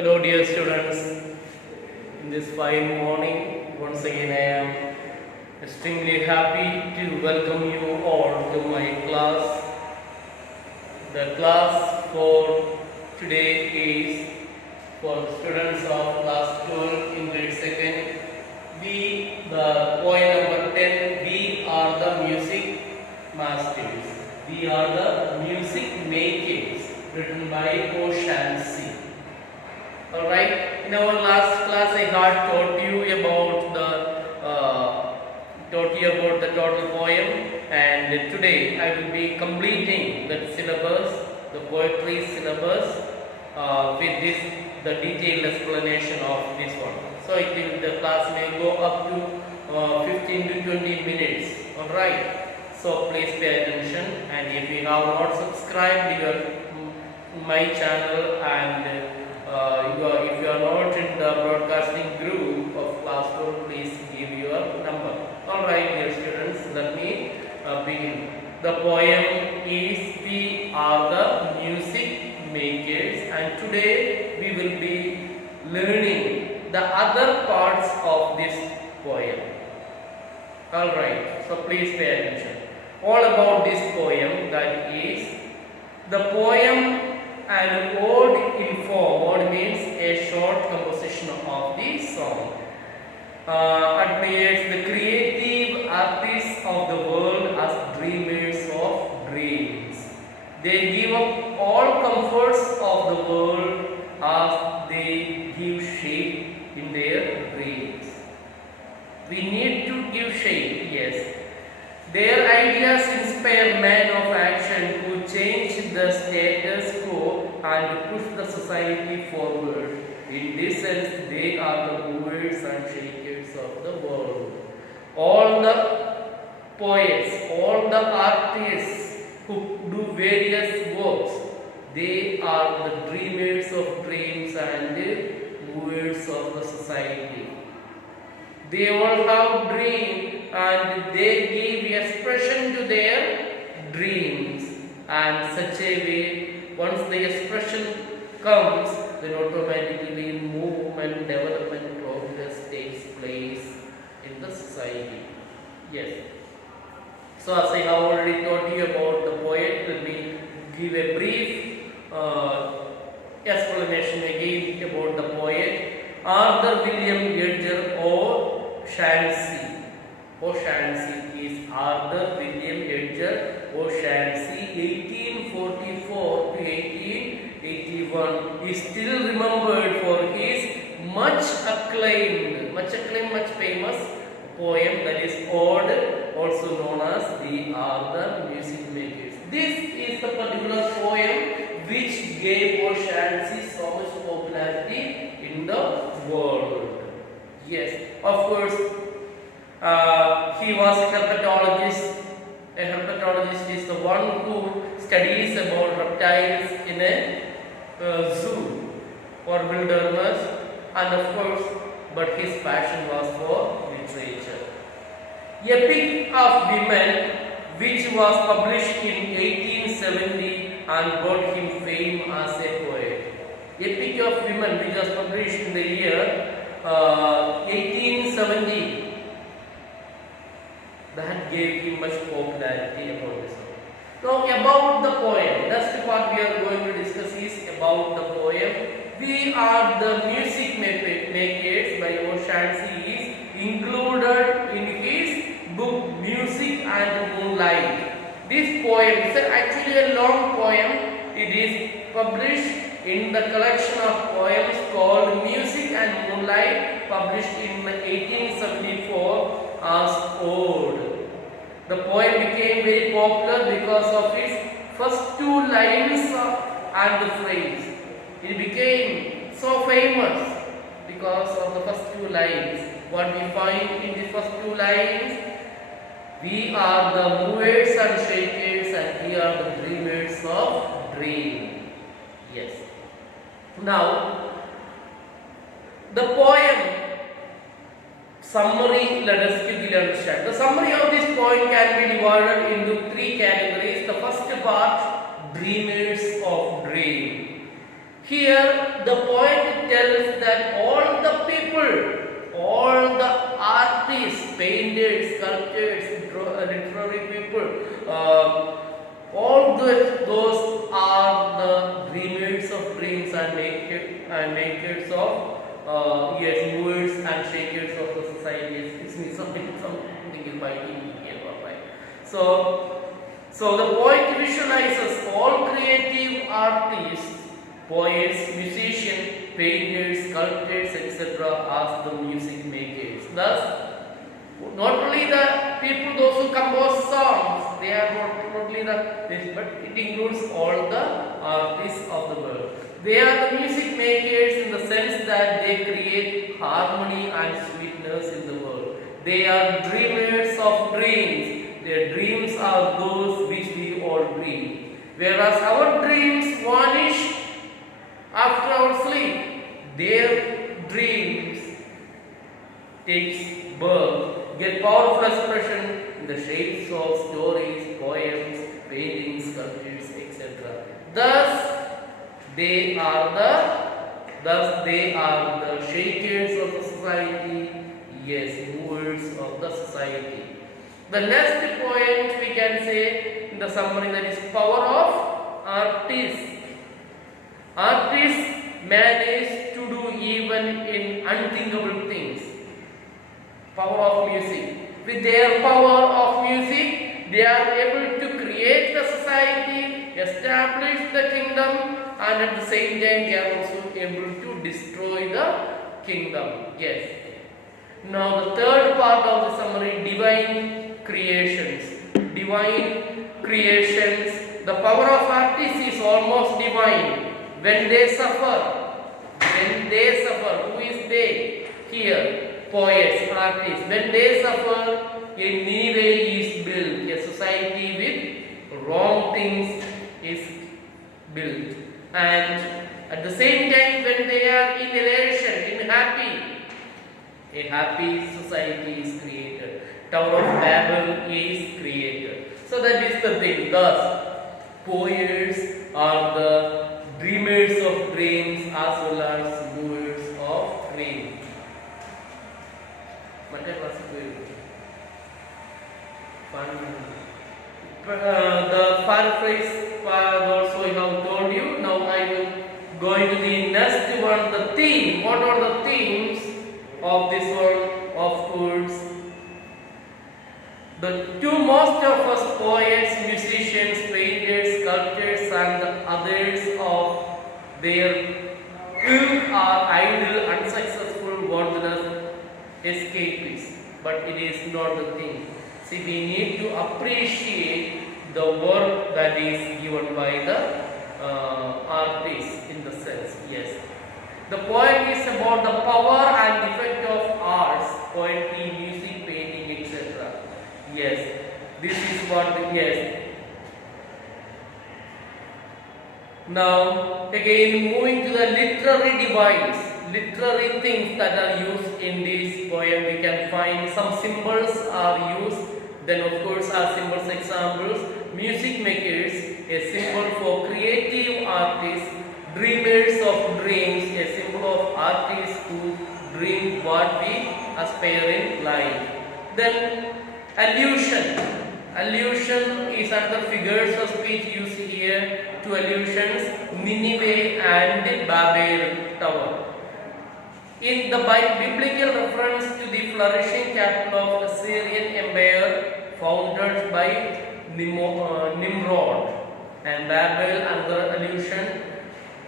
Hello, dear students. In this fine morning, once again I am extremely happy to welcome you all to my class. The class for today is for the students of class 12 in grade 2nd. The point number 10, we are the music masters. We are the music makers, written by O'Shaughnessy. Alright, in our last class I had taught you about the total poem, and today I will be completing that syllabus, the poetry syllabus, with the detailed explanation of this one. So I think the class may go up to 15 to 20 minutes. Alright, so please pay attention, and if you have not subscribed my channel and if you are not in the broadcasting group of class 4, please give your number. Alright, dear students, let me begin. The poem is We Are the Music Makers, and today we will be learning the other parts of this poem. Alright, so please pay attention. All about this poem, that is the poem an ode in form. Ode means a short composition of the song. Admires the creative artists of the world as dreamers of dreams. They give up all comforts of the world as they give shape in their dreams. We need to give shape, yes. Their ideas inspire men of action who change the status quo and push the society forward. In this sense, they are the movers and shakers of the world. All the poets, all the artists who do various works, they are the dreamers of dreams and movers of the society. They all have dreams and they give expression to their dreams, and such a way, once the expression comes, then automatically movement, development, progress takes place in the society. Yes. So as I have already taught you about the poet, let me give a brief explanation again about the poet. Arthur William Edgar O'Shaughnessy. O'Shaughnessy is Arthur William Edgar O'Shaughnessy, 1844 to 1881. Is still remembered for his much famous poem, that is Ode, also known as We Are the Music Makers. This is the particular poem which gave O'Shaughnessy so much popularity in the world. Yes, of course. He was a herpetologist. A herpetologist is the one who studies about reptiles in a zoo or wilderness, and of course, but his passion was for literature. Epic of Women, which was published in 1870 and brought him fame as a poet. Epic of Women, which was published in the year 1870. That gave him much popularity about this. Now about the poem, next part we are going to discuss is about the poem. We Are the Music Makers by O'Shaughnessy is included in his book Music and Moonlight. This poem is actually a long poem. It is published in the collection of poems called Music and Moonlight, published in 1874 as Ode. The poem became very popular because of its first two lines and the phrase. It became so famous because of the first two lines. What we find in the first two lines: we are the movers and shakers, and we are the dreamers of dream. Yes. Now, the poem summary, let us quickly understand. The summary of this poem can be divided into three categories. The first part, dreamers of dream. Here the poet tells that all the people, all the artists, painters, sculptors, literary people, all those are the dreamers of dreams and makers of yes, movers and shakers of the society. It's something is biting here, right? So the poet visualizes all creative artists, poets, musicians, painters, sculptors, etc. as the music makers. Thus, not only the people, those who compose songs, they are not only this, but it includes all the artists of the world. They are the music makers in the sense that they create harmony and sweetness in the world. They are dreamers of dreams. Their dreams are those which we all dream. Whereas our dreams vanish after our sleep, their dreams takes birth, get powerful expression in the shapes of stories, poems, paintings, sculptures, etc. Thus they are the shakers of the society, yes, movers of the society. The next point we can say in the summary, that is power of artists. Artists manage to do even in unthinkable things. Power of music. With their power of music, they are able to create the society, establish the kingdom, and at the same time they are also able to destroy the kingdom. Yes. Now the third part of the summary, divine creations. Divine creations. The power of artists is almost divine. When they suffer, who is they? Here, poets, artists. When they suffer, a new way is built. A society with wrong things is built. And at the same time, when they are in elation, in happy, a happy society is created. Tower of Babel is created. So that is the thing. Thus, poets are the dreamers of dreams as well as movers of dreams. The paraphrase also I have told you. Now I will go into the next one, the theme. What are the themes of this one? Of course, the two most of us poets, musicians, painters, sculptors, and others of their ill or idle, unsuccessful, worthless escapists. But it is not the thing. See, we need to appreciate the work that is given by the artist in the sense. Yes. The poem is about the power and effect of arts, poetry, music, painting, etc. Yes. This is what, yes. Now, again, moving to the literary device. Literary things that are used in this poem, we can find some symbols are used. Then of course are symbols examples. Music makers, a symbol for creative artists. Dreamers of dreams, a symbol of artists who dream what we aspire in life. Then allusion. Allusion is another figures of speech used here. Two allusions, Nineveh and Babel Tower. In the biblical reference to the flourishing capital of Assyrian Empire founded by Nimrod, and Babel, another allusion.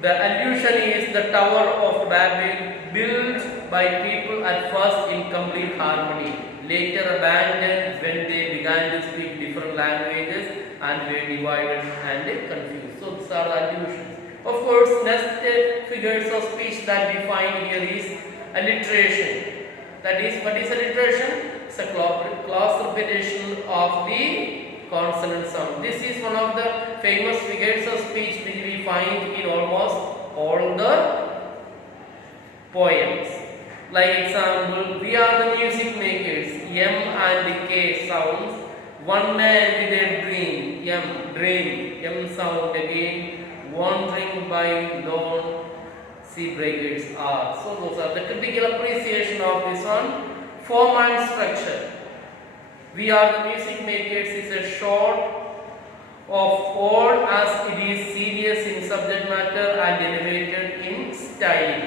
The allusion is the Tower of Babel, built by people at first in complete harmony, later abandoned when they began to speak different languages and were divided and confused. So these are the allusions. Of course, next figures of speech that we find here is alliteration. That is, what is alliteration? It's a clause repetition of the consonant sound. This is one of the famous figures of speech which we find in almost all the poems. Like example, we are the music makers. M and K sounds. One man with a dream. M, dream. M sound again. Wandering by dawn, C brigades are. So those are the critical appreciation of this one. Form and structure. We Are the Music Makers is a short of all as it is serious in subject matter and elevated in style.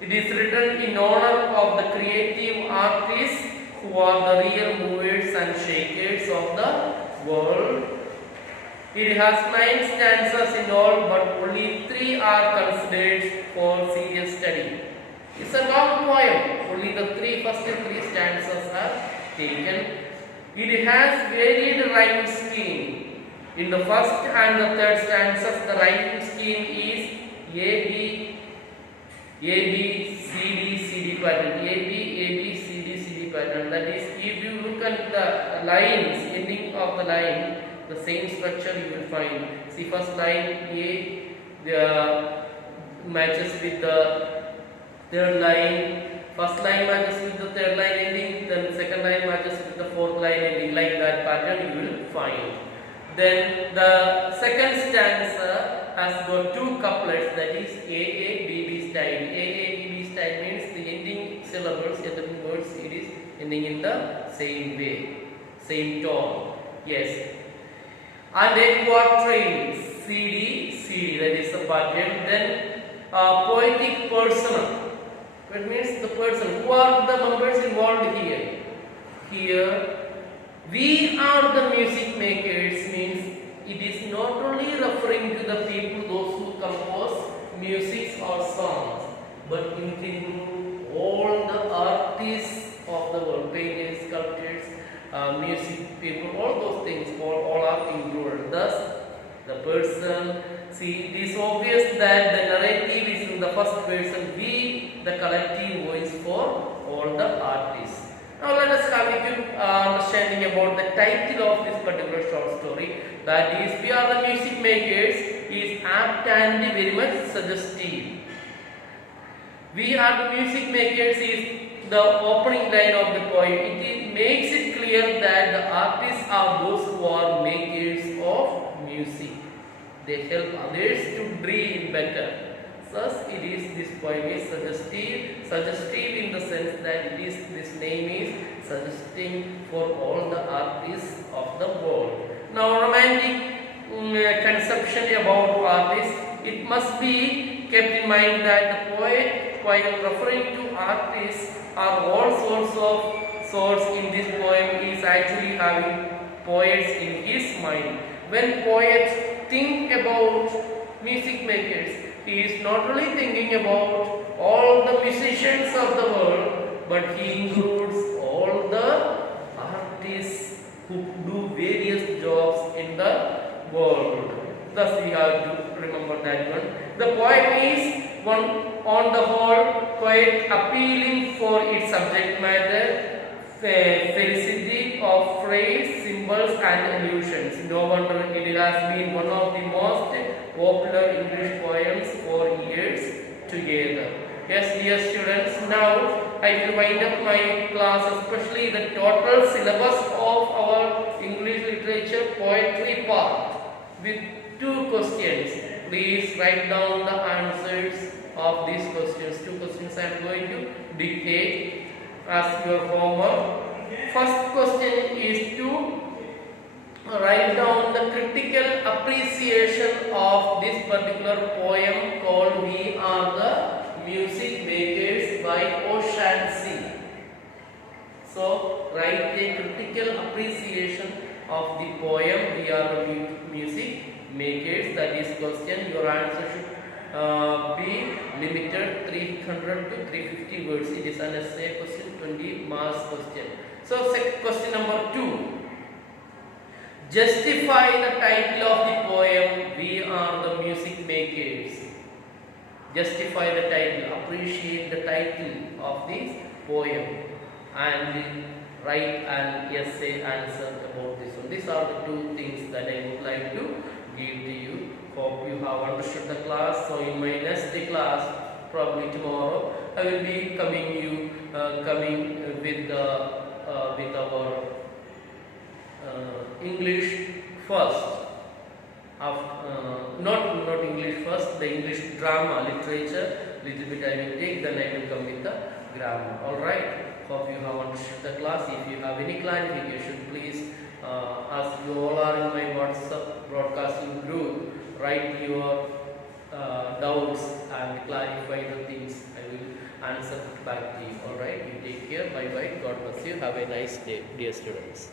It is written in honor of the creative artists who are the real movers and shakers of the world. It has 9 stanzas in all, but only 3 are considered for serious study. It's a long poem. Only the first 3 stanzas are taken. It has varied rhyme scheme. In the first and the third stanzas, the rhyme scheme is A B C D pattern. A B C D pattern. That is, if you look at the lines, ending of the line, the same structure you will find. See, first line A matches with the third line. First line matches with the third line ending, then second line matches with the fourth line ending. Like that pattern you will find. Then the second stanza has got 2 couplets, that is A B style. A B style means the ending syllables, ending words, it is ending in the same way, same tone. Yes. And a quatrain, CD, that is the pattern. Then poetic persona. That means the person. Who are the members involved here? Here, we are the music makers means it is not only referring to the people, those who compose music or songs, but it includes all the artists of the world, painters, sculptors, music people, all those things, all are included. Thus, the person, see, it is obvious that the narrative is in the first person, we, the collective voice for all the artists. Now let us have a good understanding about the title of this particular short story. That is, We Are the Music Makers is apt and very much suggestive. We Are the Music Makers is the opening line of the poem. It makes it clear that the artists are those who are makers of music. They help others to dream better. Thus, this poem is suggestive in the sense that this name is suggesting for all the artists of the world. Now, romantic conception about artists, it must be kept in mind that the poet, while referring to artists, are all sorts in this poem is actually having poets in his mind. When poets think about music makers, he is not only thinking about all the musicians of the world, but he includes all the artists who do various jobs in the world. Thus we have to remember that one. The poem is on the whole quite appealing for its subject matter, felicity of phrase, symbols and allusions. No wonder it has been one of the most popular English poems for years together. Yes, dear students, now I will wind up my class, especially the total syllabus of our English literature poetry part with 2 questions. Please write down the answers of these questions. 2 questions I am going to dictate as your homework. First question is to write down the critical appreciation of this particular poem called We Are the Music Makers by O'Shaughnessy. So write a critical appreciation of the poem We Are the Music Makers. That is question. Your answer should be limited 300 to 350 words. It is an essay question, 20 marks question. So question number 2. Justify the title of the poem We Are the Music Makers. Justify the title, appreciate the title of this poem and write an essay answer about this one. These are the 2 things that I would like to give to you. Hope you have understood the class. So in my next class, probably tomorrow, I will be coming with our English first. Not English first, the English drama literature little bit I will take, then I will come with the grammar. Alright, hope you have understood the class. If you have any clarification, please, as you all are in my WhatsApp broadcasting group, write your doubts and clarify the things. I will answer back to you. Alright, you take care. Bye bye. God bless you. Have a nice day, dear students.